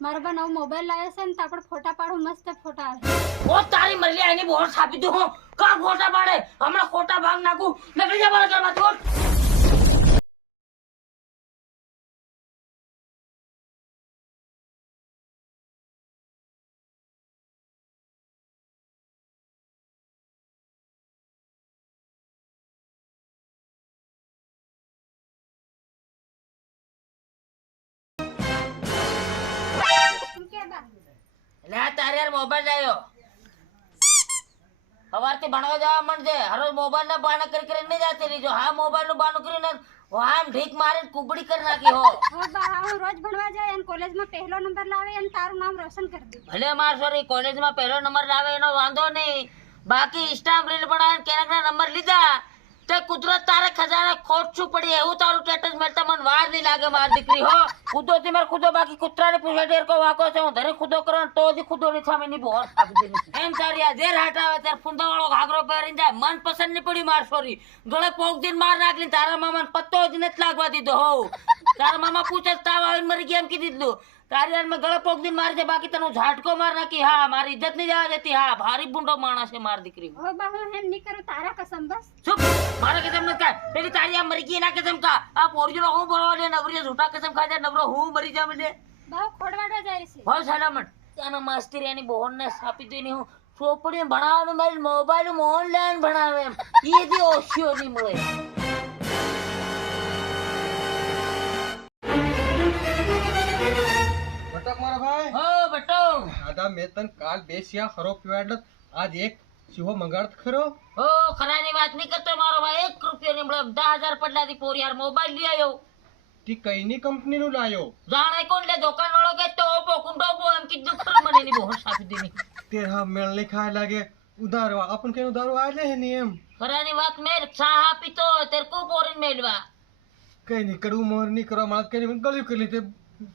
મારા બા નવો મોબાઈલ લાવ્યો છે ને તો આપણે ફોટા પાડું મસ્ત ફોટા આવે ઓ તારી મરલી આની બોર છાપી દઉં હું કા ફોટા પાડે હમણાં ખોટા ભાગ નાખું નીકળી જા મારા ઘરમાંથી ઉઠ શું કે બા લે આ તારે યાર મોબાઈલ લાવ્યો સવારથી ભણવા જવા માંડજે હરોજ મોબાઈલ ના બાના કરી નહીં જાતી રહીજો હા મોબાઈલ નું બાનું કરીને આમ ઢીક મારીને કુબડી કરી નાખી હો બા હું રોજ ભણવા જાય અને કોલેજમાં પહેલો નંબર લાવે અને તારું નામ રોશન કરી દે ભલે માર સોરી કોલેજમાં પહેલો નંબર લાવે એનો વાંધો નહીં બાકી ઇન્સ્ટાગ્રામ રીલ બનાવીને કેનાકના નંબર લીધા તે કુદરત તારે ખજાના ખોટશું પડી એવું તારું સ્ટેટસ મેળતા મને વાર નહીં લાગે માર દીકરી હો ખુદો થી માર ખુદો બાકી કૂતરાને પૂછે ઢેર કો વાકો છે હું ધરે ખુદો કરો તો જ ખુદો ની સામે ની બોર એમ તારી આ જેર હટાવે ત્યારે ફુંદા વાળો ઘાઘરો પહેરીને જાય મન પસંદ નહીં પડી માર સોરી ગળે પોક દીન માર નાખલી તારા મામાને પત્તો જ નથી લાગવા દીધો હો તારા મામા પૂછે તાવ આવીને મરી ગયા એમ કીધી દીધું તારી યાર મેં ગળે પોક દીન મારી છે બાકી તને ઝાટકો માર નાખી હા મારી ઇજ્જત નહીં જવા દેતી હા ભારી બુંડો માણસ છે માર દીકરી ઓ બા હું એમ નહીં કરું તારા કસમ બસ ચૂપ મારા કસમ ન કા પેલી તારી આ મરી ગઈ ના કસમ કા આ પોરજનો હું ભરવા દે નવરી ઝૂઠા કસમ ખાઈ જાય નવરો હું મરી જામ દે બા ખોડવાડવા જાય છે હો સલામત ત્યાંના માસ્તરી એની બોહનને સાપી દઈને હું ચોપડી ભણાવવાનું મારી મોબાઈલ ઓનલાઈન ભણાવે એમ એ જે ઓશિયો નહીં મળે બટક મારા ભાઈ હો બટો દાદા મેં તને કાલ બેસ્યા ખરો પીવાડ આજ એક સીહો મંગાડ ખરો હો ખરાની વાત નહીં કરતો મારો ભાઈ 1 રૂપિયો નહીં મળે 10,000 પડલાથી પોર યાર મોબાઈલ લઈ આવ્યો તી કઈની કંપની નું લાયો જાણે કોણ લે દુકાન વાળો કે તો ઓપો કુંડો બો એમ કીધું ખરું મને એની બોહન સાપી દેની તે હા મેળ નહીં ખાય લાગે ઉધાર આપણ કે ઉધાર આલે હે ની એમ ખરાની વાત મેર ચા પીતો તેર કો પોરીન મેલવા કઈ નહીં કડવું મોર નહીં કરવા માર કે ગળ્યું કરી લીધે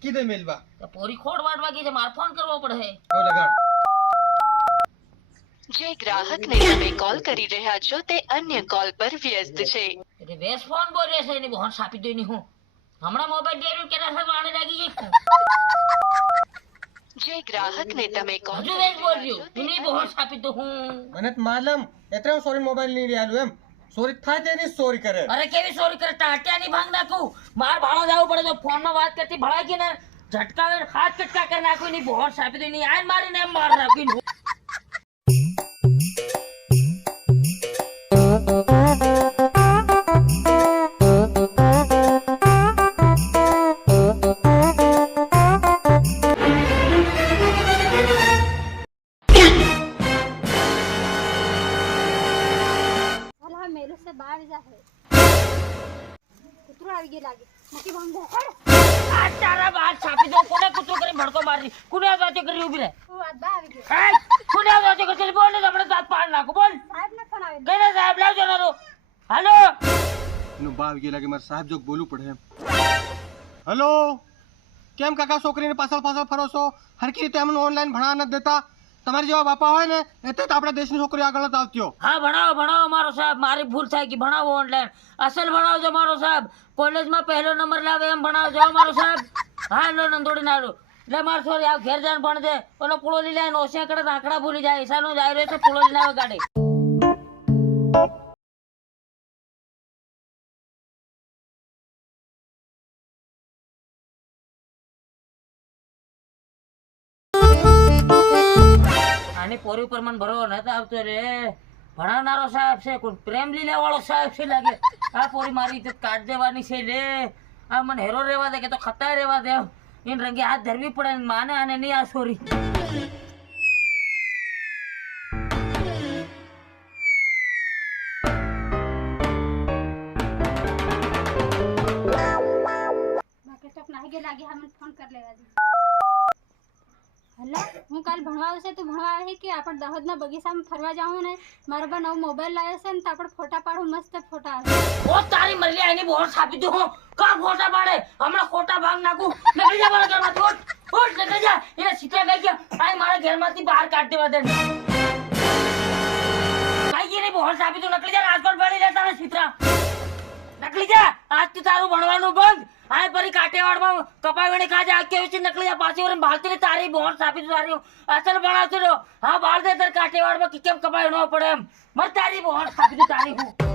કીધે મેલવા તો પોરી ખોડ વાટવા ગઈ છે માર ફોન કરવો પડે હો લગાડ જે ગ્રાહકને તમે કોલ કરી રહ્યા છો તે અન્ય કોલ પર વ્યસ્ત છે એટલે વેસ ફોન બોલે છે એની બોહન સાપી દેની હું હમણાં મોબાઈલ દેર્યું કેના સાથે આને લાગી ગઈ જે ગ્રાહકને તમે કોલ હજુ વેસ બોલ્યું એની બોહન સાપી દઉં હું મને તો માલમ એટલે સોરી મોબાઈલ નહીં લેવાનું એમ સોરી થાય તેની સોરી કરે અરે કેવી સોરી કરે ટાટિયાની ભાંગ નાખું માર ભાડો જવું પડે તો ફોનમાં વાત કરતી ભળાઈ ગઈ ને ઝટકાવે હાથ ચટકા કરી નાખું એની બોહન સાપી દઉં એની આન મારીને એમ માર નાખ્યું અલા મેલું સે બહાર જા હે કૂતરો આવી ગયો લાગે મોટી ભાંગ દે આ તારા બાદ છાપી દો કોને કૂતરો કરી ભડકો મારી કોને વાતો કરી ઊભી રહે ઓ આ બા આવી ગયો હે કોને વાતો કરી બોલ ને આપણે દાંત પાડ નાખો બોલ સાહેબ ને ફોન આવે કઈને સાહેબ લાવજો નારો હાલો નું બાવ કે લાગે માર સાહેબ જોક બોલવું પડે એમ હેલો કેમ કાકા છોકરીને પાછળ ફરો છો હરકી રીતે અમને ઓનલાઈન ભણાવવા નથી દેતા તમારી જેવા બાપા હોય ને એટલે તો આપણા દેશની છોકરી આગળ જ આવતી હા ભણાવો મારો સાહેબ મારી ભૂલ થાય કે ભણાવો ઓનલાઈન અસલ ભણાવજો મારો સાહેબ કોલેજમાં પહેલો નંબર લાવે એમ ભણાવજો મારો સાહેબ હા લો નંદોડી નાડો એટલે માર સોરી આ ઘેર જાણ ભણ દે ઓલો પુળો લઈ જાય ઓસે કડે આંકડા ભૂલી જાય ઈસાનો જાય રહ્યો છે પુળો લઈને આવે ગાડી આની પોરી ઉપર મને ભરો નતો આવતો રે ભણાવનારો સાહેબ છે કોઈ પ્રેમ લીલા વાળો સાહેબ છે લાગે આ પોરી મારી ઇજ્જત કાઢ દેવાની છે લે આ મને હેરો રેવા દે કે તો ખતા રેવા દે એને રંગે હાથ ધરવી પડે માને આને નહીં આ સોરી બાકી તો નાહી ગયો લાગે હા મને ફોન કરી લેવા દે હલો હું કાલ ભણવા આવશે તું ભણવા આવે કે આપણે દાહોદના બગીચામાં ફરવા જાવું ને મારા બા નવો મોબાઈલ લાવ્યો છે ને તો આપણે ફોટા પાડું મસ્ત ફોટા આવે ઓ તારી મરલી આની બોર છાપી દઉં હું કા ફોટા પાડે હમણાં ખોટા ભાગ નાખું નીકળી જા મારા ઘરમાંથી ઉઠ નીકળી જા એને સીતા ગઈ ગયા આ મારા ઘરમાંથી બહાર કાઢ દેવા દે કાઈ ગઈ નહીં બોર છાપી દઉં નીકળી જા રાજકોટ ભણી લે તારે સીતરા નીકળી જા આજથી તારું ભણવાનું બંધ આ ફરી કાટેવાડમાં કપાઈ વણી કાજે આ કેવી છે નકલી આ પાછી વળી ભાલતી ને તારી બોન સાપી તારી અસલ ભણાવતી રહો હા બાળ દે તાર કાટેવાડમાં કે કેમ કપાઈ ન પડે એમ મત તારી બોન સાપી તારી હું